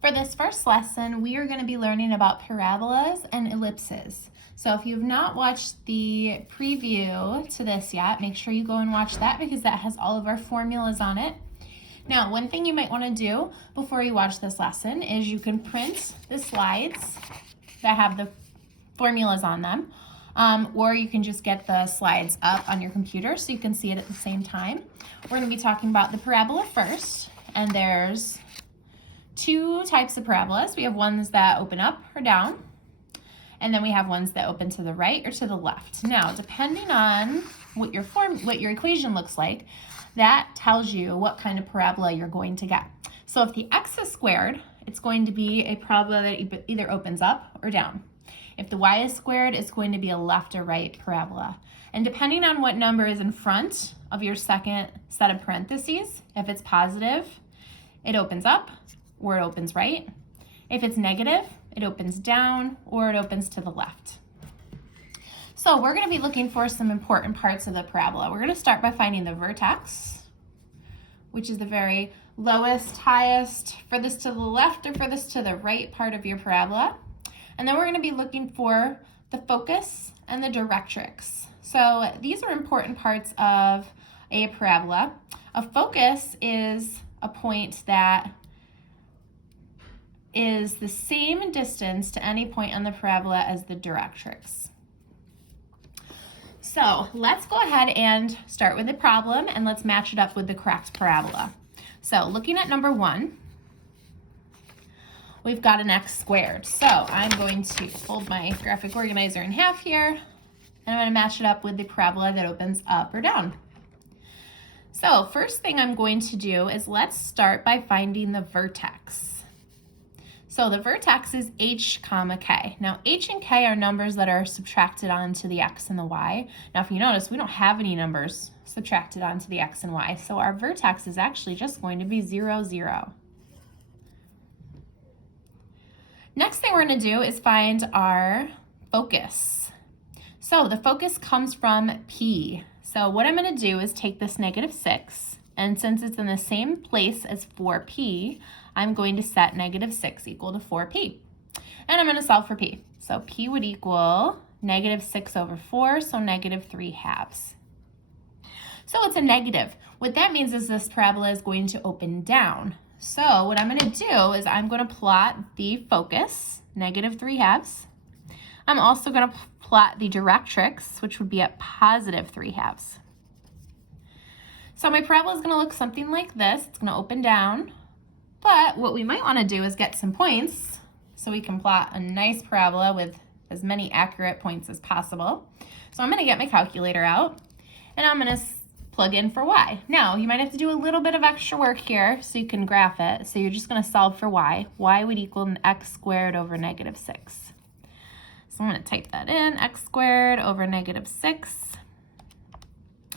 For this first lesson, we are going to be learning about parabolas and ellipses. So if you have not watched the preview to this yet, make sure you go and watch that because that has all of our formulas on it. Now, one thing you might want to do before you watch this lesson is you can print the slides that have the formulas on them, or you can just get the slides up on your computer so you can see it at the same time. We're going to be talking about the parabola first, and there's two types of parabolas. We have ones that open up or down, and then we have ones that open to the right or to the left. Now, depending on what your equation looks like, that tells you what kind of parabola you're going to get. So if the x is squared, it's going to be a parabola that either opens up or down. If the y is squared, it's going to be a left or right parabola. And depending on what number is in front of your second set of parentheses, if it's positive, it opens up or it opens right. If it's negative, it opens down or it opens to the left. So we're going to be looking for some important parts of the parabola. We're going to start by finding the vertex, which is the very lowest, highest, furthest to the left or furthest to the right part of your parabola. And then we're going to be looking for the focus and the directrix. So these are important parts of a parabola. A focus is a point that is the same distance to any point on the parabola as the directrix. So let's go ahead and start with the problem and let's match it up with the correct parabola. So looking at number 1, we've got an x squared. So I'm going to fold my graphic organizer in half here, and I'm going to match it up with the parabola that opens up or down. So first thing I'm going to do is let's start by finding the vertex. So the vertex is h comma k. Now h and k are numbers that are subtracted onto the x and the y. Now if you notice, we don't have any numbers subtracted onto the x and y, so our vertex is actually just going to be 0, 0. Next thing we're going to do is find our focus. So the focus comes from P. So what I'm going to do is take this -6, and since it's in the same place as 4P, I'm going to set -6 equal to 4P. And I'm going to solve for P. So P would equal -6 over 4, so -3/2. So it's a negative. What that means is this parabola is going to open down. So what I'm going to do is I'm going to plot the focus, -3/2. I'm also going to plot the directrix, which would be at +3/2. So my parabola is going to look something like this. It's going to open down. But what we might want to do is get some points so we can plot a nice parabola with as many accurate points as possible. So I'm going to get my calculator out, and I'm going to plug in for y. Now, you might have to do a little bit of extra work here so you can graph it. So you're just going to solve for y. Y would equal an x squared over -6. So I'm going to type that in, x squared over -6.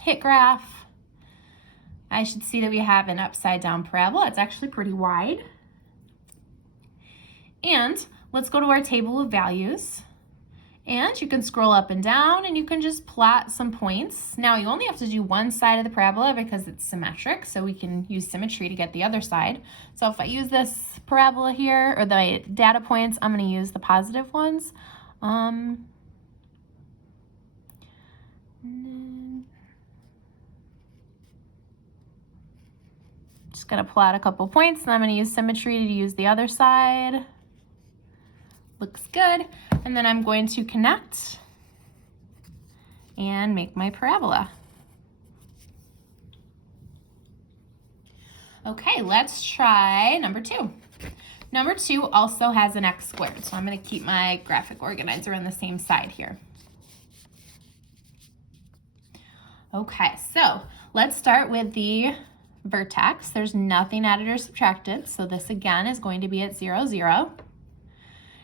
Hit graph. I should see that we have an upside down parabola. It's actually pretty wide. And let's go to our table of values. And you can scroll up and down and you can just plot some points. Now you only have to do one side of the parabola because it's symmetric, so we can use symmetry to get the other side. So if I use this parabola here, or the data points, I'm going to use the positive ones. Just going to plot a couple points, and I'm going to use symmetry to use the other side. Looks good. And then I'm going to connect and make my parabola. Okay, let's try number 2. Number 2 also has an x squared, so I'm going to keep my graphic organizer on the same side here. Okay, so let's start with the vertex. There's nothing added or subtracted, so this again is going to be at 0, 0.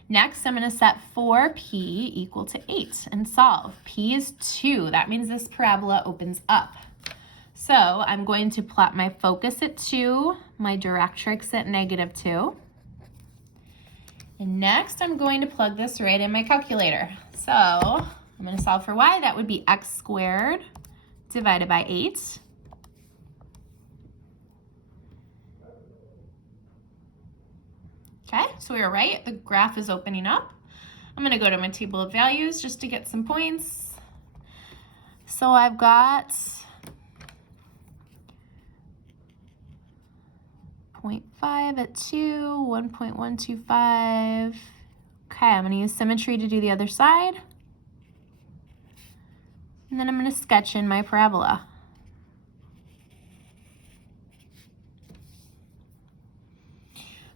Next, I'm going to set 4P equal to 8 and solve. P is 2. That means this parabola opens up. So I'm going to plot my focus at 2, my directrix at -2. And next, I'm going to plug this right in my calculator. So I'm going to solve for y. That would be x squared divided by 8. Okay, so we were right. The graph is opening up. I'm going to go to my table of values just to get some points. So I've got 0.5 at 2, 1.125. Okay, I'm going to use symmetry to do the other side. And then I'm going to sketch in my parabola.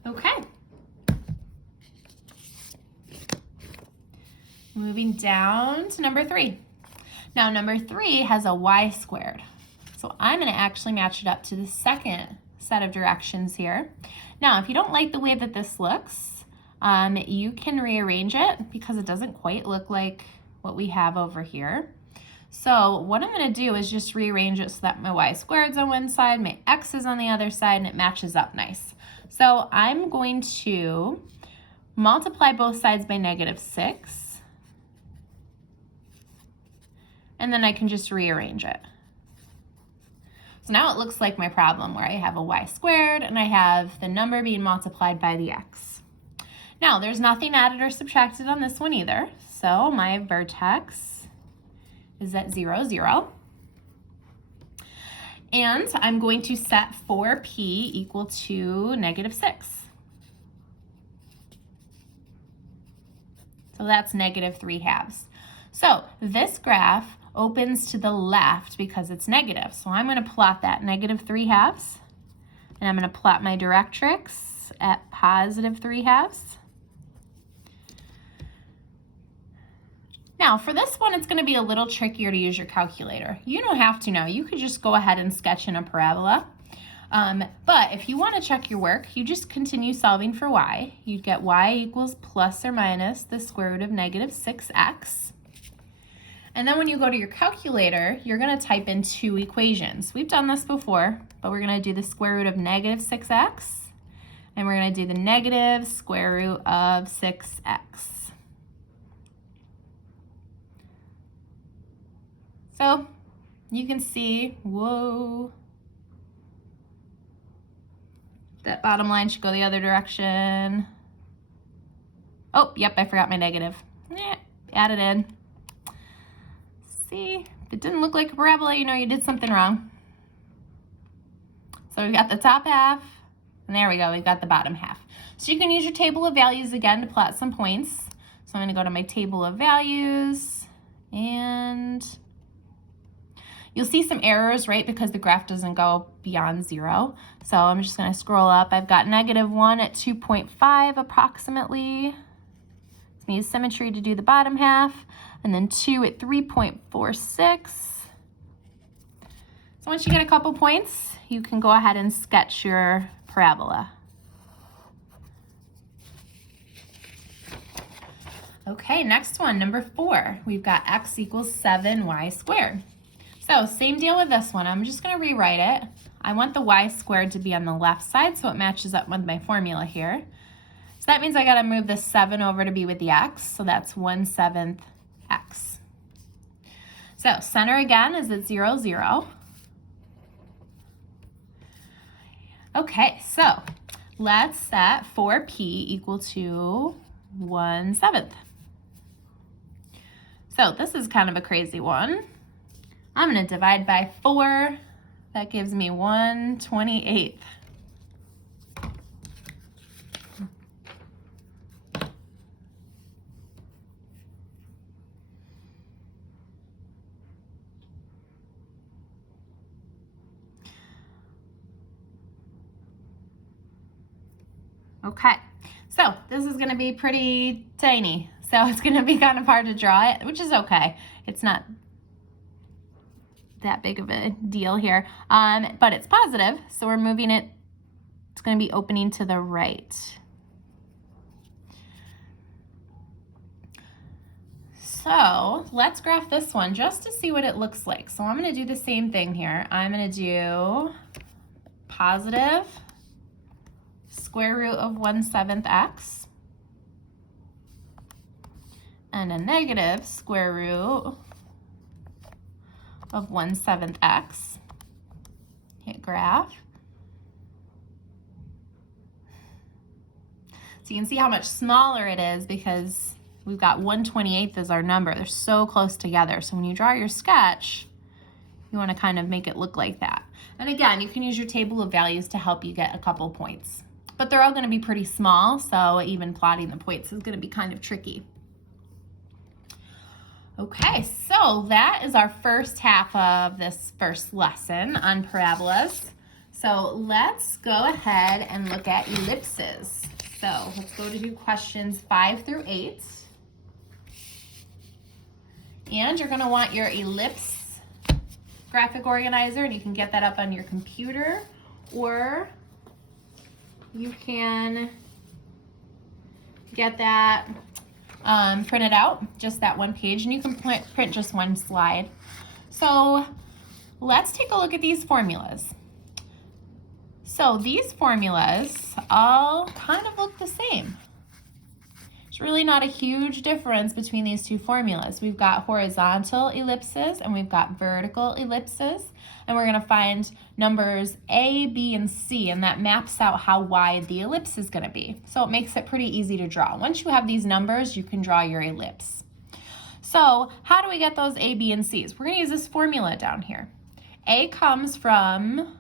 Okay. Moving down to number 3. Now number 3 has a y squared. So I'm going to actually match it up to the second set of directions here. Now if you don't like the way that this looks, you can rearrange it because it doesn't quite look like what we have over here. So what I'm going to do is just rearrange it so that my y squared's on one side, my x is on the other side, and it matches up nice. So I'm going to multiply both sides by -6, and then I can just rearrange it. So now it looks like my problem where I have a y squared and I have the number being multiplied by the x. Now there's nothing added or subtracted on this one either, so my vertex is at 0, 0. And I'm going to set 4p equal to -6. So that's -3/2. So this graph opens to the left because it's negative. So I'm going to plot that -3/2. And I'm going to plot my directrix at +3/2. Now for this one, it's going to be a little trickier to use your calculator. You don't have to know. You could just go ahead and sketch in a parabola. But if you want to check your work, you just continue solving for y. You'd get y equals plus or minus the square root of -6x. And then when you go to your calculator, you're going to type in 2 equations. We've done this before, but we're going to do the square root of -6x, and we're going to do the negative square root of 6x. So you can see, whoa, that bottom line should go the other direction. Oh, yep, I forgot my negative. Add it in. See, if it didn't look like a parabola, you know you did something wrong. So we've got the top half, and there we go, we've got the bottom half. So you can use your table of values again to plot some points. So I'm gonna go to my table of values, and you'll see some errors, right, because the graph doesn't go beyond 0. So I'm just going to scroll up. I've got -1 at 2.5 approximately. It's going to use symmetry to do the bottom half, and then 2 at 3.46. So once you get a couple points, you can go ahead and sketch your parabola. Okay, next one, number 4. We've got x equals 7y squared. So same deal with this one. I'm just going to rewrite it. I want the y squared to be on the left side so it matches up with my formula here. So that means I got to move the 7 over to be with the x. So that's 1/7 x. So center again is at 0, 0. Okay, so let's set 4p equal to 1/7. So this is kind of a crazy one. I'm going to divide by 4. That gives me 1/28. Okay, so this is going to be pretty tiny. So it's going to be kind of hard to draw it, which is okay. It's not that big of a deal here, but it's positive, so we're moving it. It's going to be opening to the right. So let's graph this one just to see what it looks like. So I'm going to do the same thing here. I'm going to do positive square root of 1/7 x and a negative square root of 1/7 x. Hit graph. So you can see how much smaller it is because we've got 1/28 as our number. They're so close together. So when you draw your sketch, you want to kind of make it look like that. And again, you can use your table of values to help you get a couple points. But they're all going to be pretty small, so even plotting the points is going to be kind of tricky. Okay, so that is our first half of this first lesson on parabolas. So let's go ahead and look at ellipses. So let's go to questions 5 through 8. And you're going to want your ellipse graphic organizer, and you can get that up on your computer, or you can get that printed out, just that one page, and you can print just one slide. So let's take a look at these formulas. So these formulas all kind of look the same. There's really not a huge difference between these two formulas. We've got horizontal ellipses and we've got vertical ellipses, and we're going to find numbers A, B, and C, and that maps out how wide the ellipse is going to be. So it makes it pretty easy to draw. Once you have these numbers, you can draw your ellipse. So how do we get those A, B, and C's? We're going to use this formula down here. A comes from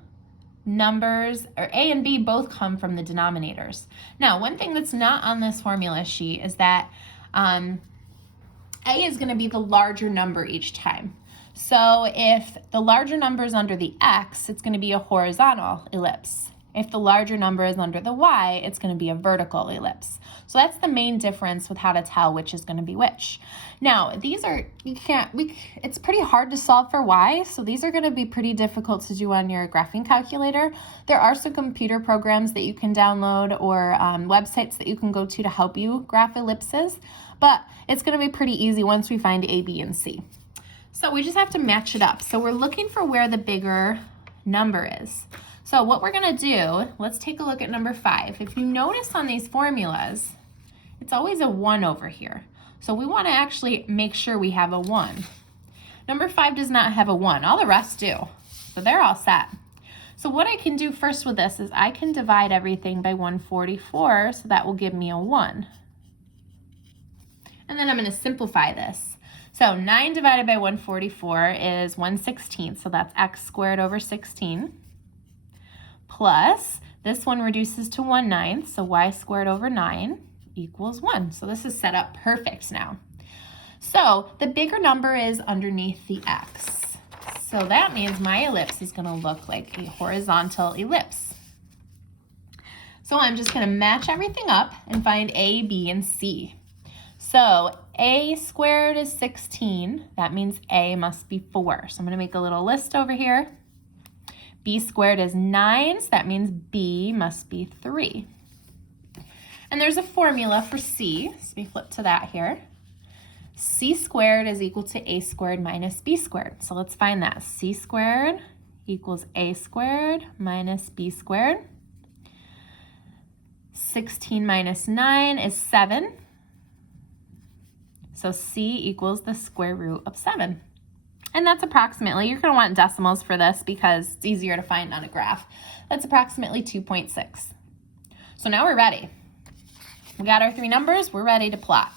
numbers, or A and B both come from the denominators. Now, one thing that's not on this formula sheet is that A is going to be the larger number each time. So if the larger number is under the X, it's going to be a horizontal ellipse. If the larger number is under the Y, it's going to be a vertical ellipse. So that's the main difference with how to tell which is going to be which. Now, these are, it's pretty hard to solve for Y, so these are going to be pretty difficult to do on your graphing calculator. There are some computer programs that you can download, or websites that you can go to help you graph ellipses, but it's going to be pretty easy once we find A, B, and C. So we just have to match it up. So we're looking for where the bigger number is. So what we're going to do, let's take a look at number 5. If you notice on these formulas, it's always a 1 over here. So we want to actually make sure we have a 1. Number 5 does not have a 1. All the rest do. So they're all set. So what I can do first with this is I can divide everything by 144, so that will give me a 1. And then I'm going to simplify this. So 9 divided by 144 is 1/16, so that's x squared over 16. Plus, this one reduces to 1/9, so y squared over 9 equals 1. So this is set up perfect now. So the bigger number is underneath the x. So that means my ellipse is going to look like a horizontal ellipse. So I'm just going to match everything up and find A, B, and C. So A squared is 16. That means A must be 4. So I'm going to make a little list over here. B squared is 9, so that means B must be 3. And there's a formula for C, so we flip to that here. C squared is equal to A squared minus B squared. So let's find that. C squared equals A squared minus B squared. 16 minus 9 is 7. So C equals the square root of 7. And that's approximately, you're going to want decimals for this because it's easier to find on a graph. That's approximately 2.6. So now we're ready. We got our 3 numbers, we're ready to plot.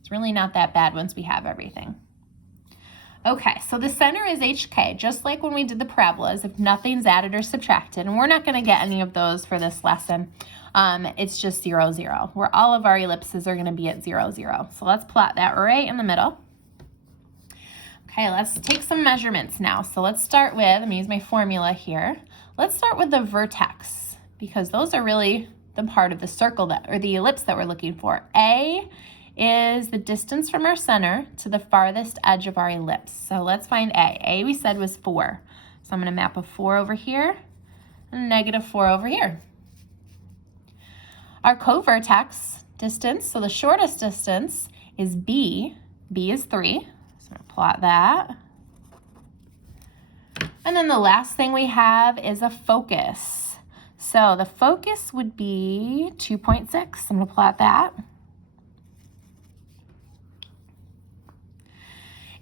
It's really not that bad once we have everything. Okay, so the center is HK, just like when we did the parabolas, if nothing's added or subtracted, and we're not going to get any of those for this lesson. It's just 0, 0, where all of our ellipses are going to be at 0, 0. So let's plot that right in the middle. Okay, let's take some measurements now. So let's start with, I'm going to use my formula here. Let's start with the vertex, because those are really the part of the circle that, or the ellipse that we're looking for. A is the distance from our center to the farthest edge of our ellipse. So let's find A. A we said was 4. So I'm going to map a 4 over here and a -4 over here. Our co-vertex distance, so the shortest distance, is B. B is 3. So I'm going to plot that. And then the last thing we have is a focus. So the focus would be 2.6. I'm going to plot that.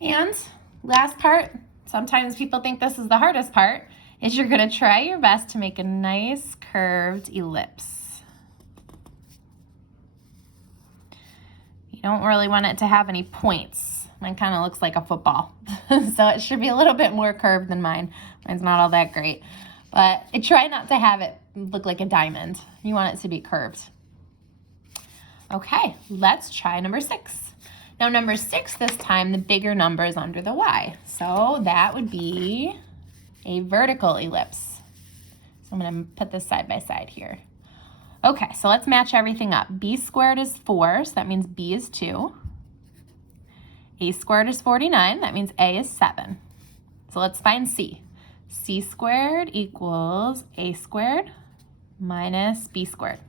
And last part, sometimes people think this is the hardest part, is you're going to try your best to make a nice curved ellipse. don't really want it to have any points. Mine kind of looks like a football. So it should be a little bit more curved than mine. Mine's not all that great. But I try not to have it look like a diamond. You want it to be curved. Okay, let's try number 6. Now number 6 this time, the bigger number is under the y. So that would be a vertical ellipse. So I'm going to put this side by side here. Okay, so let's match everything up. B squared is 4, so that means B is 2. A squared is 49, that means A is 7. So let's find C. C squared equals A squared minus B squared.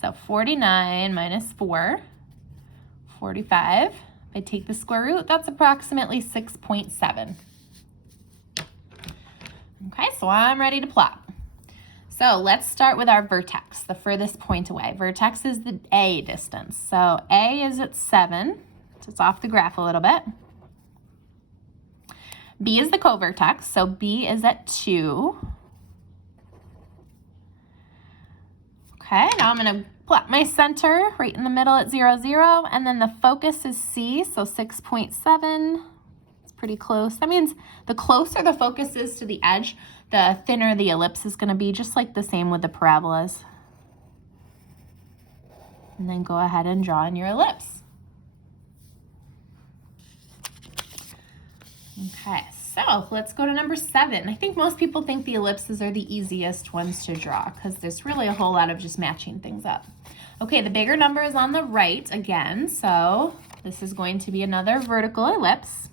So 49 minus 4, 45. If I take the square root, that's approximately 6.7. Okay, so I'm ready to plot. So let's start with our vertex, the furthest point away. Vertex is the A distance. So A is at 7, so it's off the graph a little bit. B is the covertex, so B is at 2. Okay, now I'm going to plot my center right in the middle at 0, 0, and then the focus is C, so 6.7. It's pretty close. That means the closer the focus is to the edge, the thinner the ellipse is going to be, just like the same with the parabolas. And then go ahead and draw in your ellipse. Okay, so let's go to number 7. I think most people think the ellipses are the easiest ones to draw because there's really a whole lot of just matching things up. Okay, the bigger number is on the right again, so this is going to be another vertical ellipse.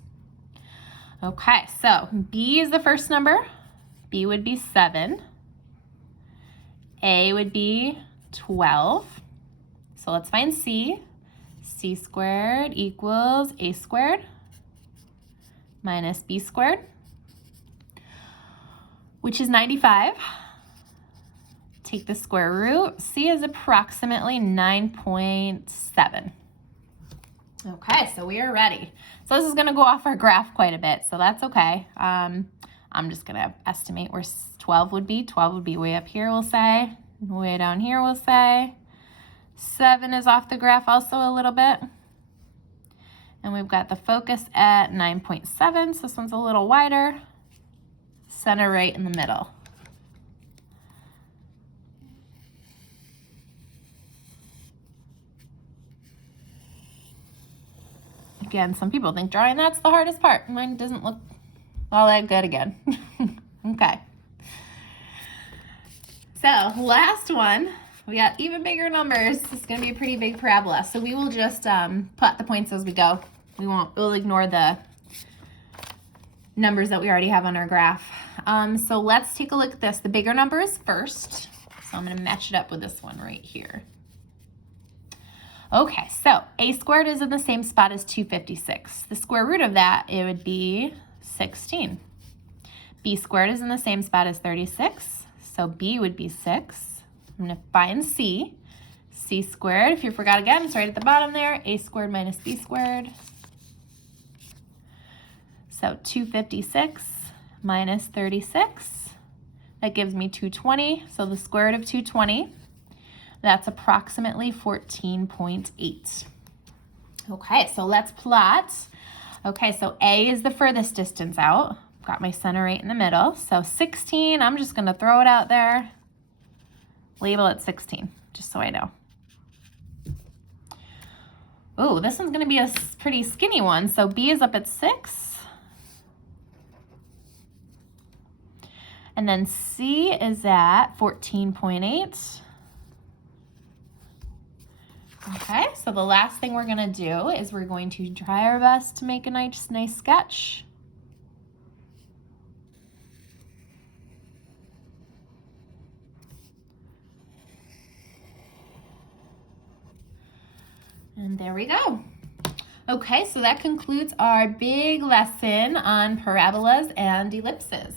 Okay, so B is the first number. B would be 7. A would be 12. So let's find C. C squared equals A squared minus B squared, which is 95. Take the square root. C is approximately 9.7. Okay, so we are ready. So this is going to go off our graph quite a bit, so that's okay. I'm just going to estimate where 12 would be. 12 would be way up here, we'll say. Way down here, we'll say. 7 is off the graph also a little bit. And we've got the focus at 9.7, so this one's a little wider. Center right in the middle. Again, some people think drawing that's the hardest part. Mine doesn't look all that good again. Okay. So last one, we got even bigger numbers. This is going to be a pretty big parabola. So we will just plot the points as we go. We'll ignore the numbers that we already have on our graph. So let's take a look at this. The bigger number is first. So I'm going to match it up with this one right here. Okay, so A squared is in the same spot as 256. The square root of that, it would be 16. B squared is in the same spot as 36. So B would be 6. I'm going to find C. C squared, if you forgot again, it's right at the bottom there. A squared minus B squared. So 256 minus 36. That gives me 220. So the square root of 220, that's approximately 14.8. Okay, so let's plot. Okay, so A is the furthest distance out. Got my center right in the middle. So 16, I'm just going to throw it out there. Label it 16, just so I know. Oh, this one's going to be a pretty skinny one. So B is up at 6. And then C is at 14.8. Okay, so the last thing we're going to do is we're going to try our best to make a nice sketch. And there we go. Okay, so that concludes our big lesson on parabolas and ellipses.